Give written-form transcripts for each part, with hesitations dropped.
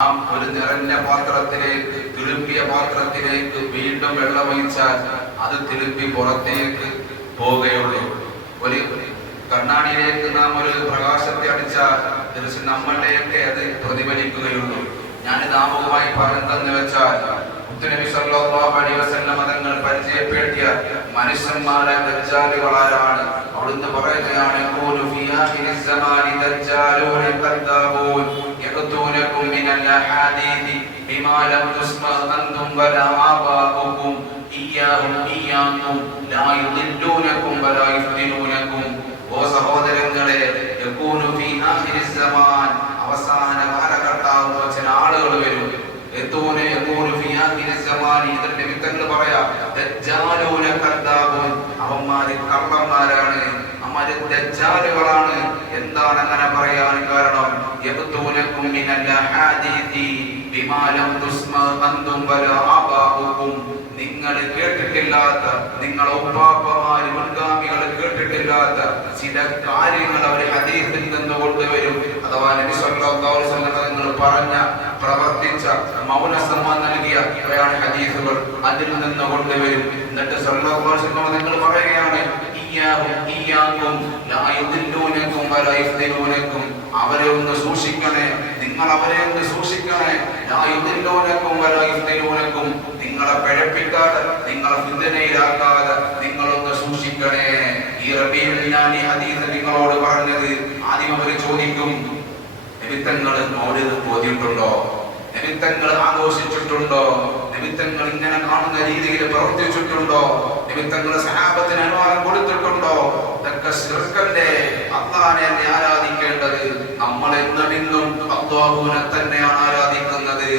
ഒരു നിറഞ്ഞ പാത്രത്തിലേക്ക്, തിളുമ്പിയ പാത്രത്തിലേക്ക് വീണ്ടും വെള്ളമൊഴിച്ചാൽ അത് തിളുമ്പി പുറത്തേക്ക് പോവുകയുള്ളൂ. ഒരു കണ്ണാടിയിലേക്ക് നാം ഒരു പ്രകാശത്തെ അടിച്ചാൽ തീർച്ചയായും നമ്മളിലേക്ക് അത് പ്രതിഫലിക്കുകയുള്ളൂ. ഞാനിത് ആമുഖമായി പറഞ്ഞതെന്ന് വെച്ചാൽ മുത്തുനബി സല്ലല്ലാഹു അലൈഹി വസല്ലം തങ്ങൾ പരിചയപ്പെടുത്തിയ മനുഷ്യന്മാരെ ദജ്ജാലുകളാരാണ്? അവിടുന്ന് പറയുകയാണ്, ഖൂലു ഫീ ആഖിരിസ് സമാനി ദജ്ജാലൂന കദ്ദാബൂൻ യഖ്തൂനകും മിനൽ അഹാദീദി ബിമാ ലം തുസ്മഅ അൻതും വലാ ആബാഉകും ഇയ്യാഹും ഇയ്യാകും ലാ യുദില്ലൂനകും വലാ യുഫ്തിനൂനകും. ഓ സഹോദരങ്ങളെ, യഖൂലു ഫീ ആഖിരിസ് സമാൻ, അവസാന കാലഘട്ടമാകുമ്പോൾ ചില ആളുകൾ വരും. ഇതിന്റെ വിത്തങ്ങൾ പറയാ, ദജ്ജാലൂന കദ്ദാബൂൻ, അവന്മാര് കള്ളന്മാരാണ്, അവന്മാര് ദജ്ജാലുകളാണ്. എന്താണ് അങ്ങനെ പറയാൻ കാരണം? യഖ്തൂനകും മിനൽ അഹാദീഥി ബിമാ ലം തുസ്മഅ അൻതും വലാ ആബാഉകും, നിങ്ങൾ കേട്ടിട്ടില്ലാത്ത, നിങ്ങളെ ഉപ്പാപ്പമാര് മുൻഗാമികൾ കേട്ടിട്ടില്ലാത്ത ചില കാര്യങ്ങൾ അവർ ഹദീസിൽ നിന്ന് കൊണ്ടുവരും. അഥവാ നബി സല്ലല്ലാഹു അലൈഹി വസല്ലം തങ്ങൾ പറഞ്ഞ, പ്രവർത്തിച്ച, മൗനസമ്മതം നൽകിയ ഹദീസുകൾ അതിൽ നിന്ന് കൊണ്ടുവരും. എന്നിട്ട് സല്ലല്ലാഹു അലൈഹി വസല്ലം തങ്ങൾ പറയുകയാണ്, ഇയ്യാഹും ഇയ്യാകും ലാ യുദില്ലൂനകും വലാ യുഫ്തിനൂനകും, അവരെ ഒന്ന് സൂക്ഷിക്കണേ, നിങ്ങൾ അവരെ ഒന്ന് സൂക്ഷിക്കണേ. ലാ യുദില്ലൂനകും വലാ യുഫ്തിനൂനകും, നിങ്ങളെ പിഴപ്പിക്കാതെ, നിങ്ങളെ ഫിത്നയിലാക്കാതെ നിങ്ങളൊന്ന് സൂക്ഷിക്കണേ. ഈ റബീഉൽ ലാനി ഹദീസ് നിങ്ങളോട് പറഞ്ഞത്, ആദ്യം അവർ ചോദിക്കും, നബിത്തങ്ങൾ മൗലിദ് ഓതിയിട്ടുണ്ടോ? നബിത്തങ്ങൾ ആഘോഷിച്ചിട്ടുണ്ടോ? നബിത്തങ്ങൾ ഇങ്ങനെ കാണുന്ന രീതിയിൽ പ്രവർത്തിച്ചിട്ടുണ്ടോ? നബിത്തങ്ങൾ സഹാബത്തിന് അനുവാദം കൊടുത്തിട്ടുണ്ടോ? ഇതൊക്കെ ശിർക്കല്ലേ. അല്ലാഹുവിനെ ആരാധിക്കേണ്ടത് നമ്മൾ എന്നും അല്ലാഹുവിനെ തന്നെയാണ് ആരാധിക്കുന്നത്.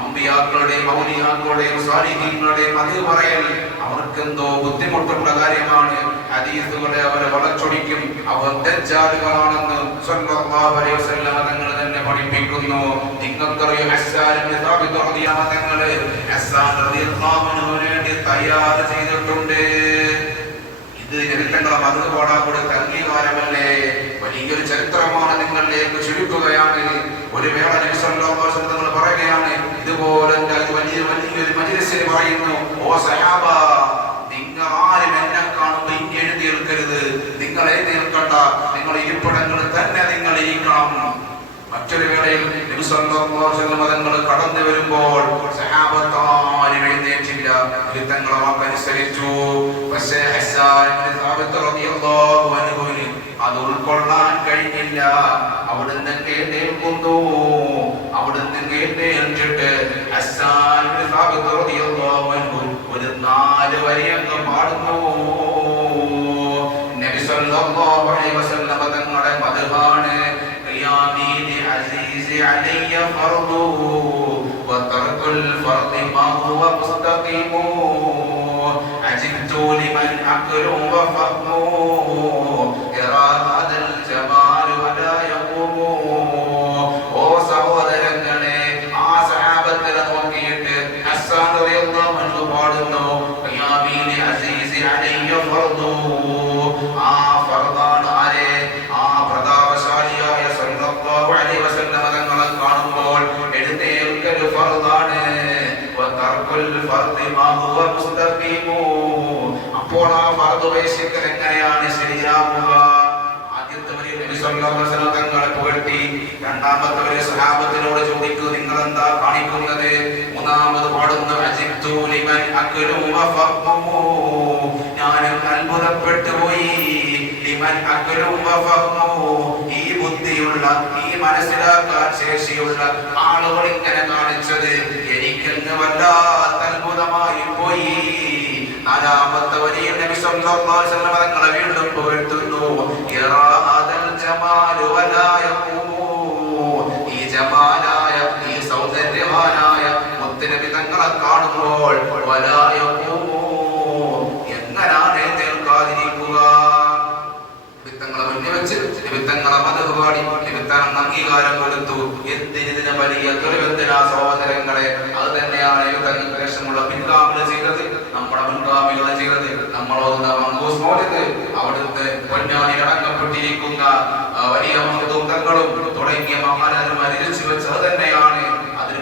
അമ്പിയാക്കളുടെയും ഔലിയാക്കളുടെയും സാലിഹീങ്ങളുടെയും അത് പറയൽ അവർക്കെന്തോ ബുദ്ധിമുട്ടുള്ള കാര്യമാണ്. ഹദീസുകളെ അവരെ വളച്ചൊടിക്കും. അവർ ദജ്ജാലുകളാണെന്ന് സല്ലല്ലാഹു അലൈഹി വസല്ലം തങ്ങൾ തന്നെ പഠിപ്പിക്കുന്നു. നിങ്ങൾക്കറിയോ, ഹസ്സാൻ ഇബ്നു സാബിത്ത് റളിയല്ലാഹു അൻഹുവിന് വേണ്ടി തയ്യാർ ചെയ്തിട്ടുണ്ട്. ഇത് ചരിത്രങ്ങളെ മറുപടി പാടാൻ കൊടുത്ത അംഗീകാരമല്ലേ? വലിയൊരു ചരിത്രമാണ് നിങ്ങളിലേക്ക് ചുരുക്കുകയാണ്. ഒരു വേള നബി സല്ലല്ലാഹു അലൈഹി വസല്ലം തങ്ങൾ പറയുകയാണ്, ഇതുപോലെ വലിയൊരു മജ്‌ലിസിൽ പറയുന്നു, ഓ സഹാബ, നിങ്ങൾ ആരും എന്നെ കാണുമ്പോൾ ഇങ്ങനെ എഴുന്നേൽക്കരുത്, നിങ്ങൾ എഴുന്നേൽക്കണ്ട, നിങ്ങൾ ഇരിപ്പിടങ്ങൾ തന്നെ നിങ്ങൾ ഇരിക്കണം. മറ്റൊരു വേളയിൽ നബി സല്ലല്ലാഹു അലൈഹി വസല്ലം തങ്ങൾ കടന്നു വരുമ്പോൾ സഹാബത്ത് ആരും എഴുന്നേറ്റില്ല, തങ്ങളെ വാക്കനുസരിച്ചു. പക്ഷേ ഹസ്സാൻ ഇബ്നു സാബിത്ത് റളിയല്ലാഹു അൻഹുവിന് അത് ഉൾക്കൊള്ളാൻ കഴിഞ്ഞില്ല. അവിടുന്ന് എഴുന്നേൽക്കുന്നു. അവിടുന്ന് എഴുന്നേൽച്ചിട്ട് ഹസ്സാൻ ഇബ്നു സാബിത്ത് റളിയല്ലാഹു അൻഹു ഒരു 4 വരി അങ്ങ് പാടുന്നു. നബി സല്ലല്ലാഹു അലൈഹി വസല്ലം തങ്ങളുടെ മദ്ഹാണ്, ഖിയാമി അസീസി അലയ്യ ഫർദു വതർകുൽ ഫർദി മാ ഹുവ മുസ്തഖീമു അജിബ്തു ലിമൻ അഖ്ലു വഫഹ്മു ഇറാദൽ ജമാൽ വലാ യഖൂമു. ഓ സഹോദരങ്ങളെ, ആ സഹാബത്തിനെ നോക്കിയിട്ട് ഹസ്സാൻ റളിയല്ലാഹു അൻഹു പാടുന്നു, ഖിയാമി അസീസി അലയ്യ ഫർദു. ആ ഫർദാണ് ആരെ? ആ പ്രതാപശാലിയായ സല്ലല്ലാഹു അലൈഹി വസല്ലം തങ്ങളെ കാണുമ്പോൾ എഴുന്നേൽക്കൽ ഫർദാണ്. വതർകുൽ ഫർദി മാ ഹുവ മുസ്തഖീമു. അപ്പോൾ ആ ഫർദ് ഉപേക്ഷിക്കൽ എങ്ങനെയാണ് ശരിയാവുക? ആദ്യത്തെ നബി സല്ലല്ലാഹു അലൈഹി വസല്ലം തങ്ങളെ പുകഴ്ത്തി, രണ്ടാമത്തെ സഹാബത്തിനോട് ചോദിക്കും, നിങ്ങൾ എന്താ കാണിക്കുന്നത്? മൂന്നാമത് പാടുന്നു, അജിബ്തു ലിമൻ അഖ്ലു വഫഹ്മു, ഞാൻ അത്ഭുതപ്പെട്ടു പോയി. ലിമൻ അഖ്ലു വഫഹ്മു, ഈ ബുദ്ധിയുള്ള, ഈ മനസ്സിലാക്കാൻ ശേഷിയുള്ള ആളുകൾ ഇങ്ങനെ കാണിച്ചത് എനിക്കങ്ങ് വല്ലാത്ത അത്ഭുതമായി പോയി. നാലാമത്തെ വരിയിൽ നബി സല്ലല്ലാഹു അലൈഹി വസല്ലം തങ്ങളെ വീണ്ടും പുകഴ്ത്തുന്നു, ഇറാദൽ ജമാൽ വലാ യഖൂമു, ഈ ജമാലായ, ഈ സൗന്ദര്യവാനായ മുത്തുനബി തങ്ങളെ കാണുമ്പോൾ വലാ യഖൂമു, എങ്ങനാണ് എഴുന്നേൽക്കാതിരിക്കുക? നിബിത്തങ്ങളെ മുന്നിൽ വെച്ച് നിബിത്തങ്ങളെ മദ്ഹ് പാടി നിബിത്തങ്ങൾ അംഗീകാരം കൊടുത്തു. എന്തിന് വലിയ തെളിവെന്തിനാ സഹോദരങ്ങളെ? അത് തന്നെയാണ് നിബിത്തങ്ങൾക്ക് ശേഷമുള്ള പിൻഗാമികൾ ചെയ്തത്, നമ്മുടെ മുൻഗാമികൾ ചെയ്തത്. നമ്മളോതുന്ന മങ്കൂസ് മൗലിദ്, അവിടുത്തെ പൊന്നാനി അടങ്ങപ്പെട്ടിരിക്കുന്ന വലിയ മഹ്ദൂം തങ്ങളും തുടങ്ങിയ മഹാനന്മാർ രചിച്ചു വെച്ചത് തന്നെയാണ്. അതിൽ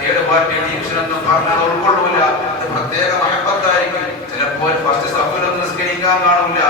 തേർഡ് പാർട്ടി ടീംസിൽ ഒന്നും പറഞ്ഞത് ഉൾക്കൊള്ളൂല. പ്രത്യേക മഹബത്തായിരിക്കും. ചിലപ്പോൾ ഫസ്റ്റ് സഫിലൊന്നും നിസ്കരിക്കാൻ കാണില്ല,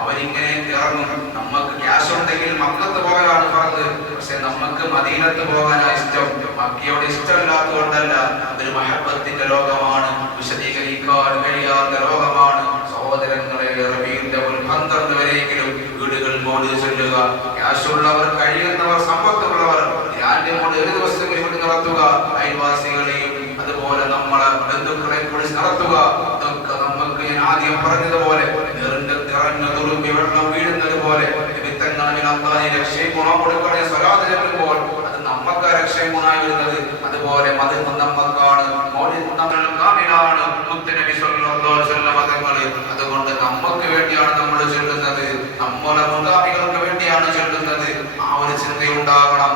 അവരിങ്ങനെ ഇറങ്ങും. നമുക്ക് ക്യാഷ് ഉണ്ടെങ്കിൽ മക്കത്ത് പോകാനാണ് പറഞ്ഞത്, പക്ഷെ നമുക്ക് മദീനത്ത് പോകാനാ ഇഷ്ടം. മക്കയോട് ഇഷ്ടമില്ലാത്തതുകൊണ്ടല്ല, അതൊരു മഹബത്തിന്റെ ലോകമാണ്, വിശദീകരിക്കാൻ കഴിയാത്ത ലോകമാണ്. സഹോദരങ്ങളെ, റബീഉൽ അവ്വൽ 12 വരെയെങ്കിലും വീടുകൾ മോടി ചൊല്ലുക. ക്യാഷുള്ളവർ, കഴിയുന്നവർ, സമ്പത്തുള്ളവർ ധ്യാനമോട് ഒരു ദിവസം ഇവിടെ നടത്തുക. അയൽവാസികളെയും അതുപോലെ നമ്മളെ ബന്ധുക്കളെ കൂടി നടത്തുക. ഇതൊക്കെ നമുക്ക് ഞാൻ ആദ്യം പറഞ്ഞതുപോലെ നിറഞ്ഞ തുളുമ്പി വെള്ളം വീഴുന്നത് പോലെ നിമിത്തങ്ങളിൽ അല്ലാഹുവിനെ രക്ഷയും ഗുണം കൊടുക്കണേ. സ്വലാത്ത് ചൊല്ലുമ്പോൾ അത് നമുക്ക് രക്ഷയും ഗുണമായി വരുന്നത്. അതുപോലെ മതം നമ്മക്കാണ്, മൗലിദ് നമ്മൾ കാമിലാണ്, മുത്തുനബി സ്വല്ലല്ലാഹു അലൈഹി വസല്ലം മതങ്ങൾ. അതുകൊണ്ട് നമുക്ക് വേണ്ടിയാണ് നമ്മൾ ചൊല്ലുന്നത്, നമ്മളെ മുൻഗാമികൾക്ക് വേണ്ടിയാണ് ചൊല്ലുന്നത്. ആ ഒരു ചിന്തയുണ്ടാകണം.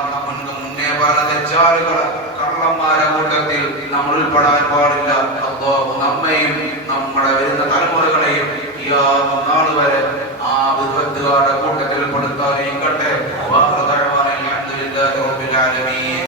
മുന്നേ പറഞ്ഞ ദജ്ജാലുകൾ, കള്ളന്മാരെ കൂട്ടത്തിൽ നമ്മൾ ഉൾപ്പെടാൻ പാടില്ല. അല്ലാഹു നമ്മയും നമ്മുടെ വരുന്ന തലമുറകളെയും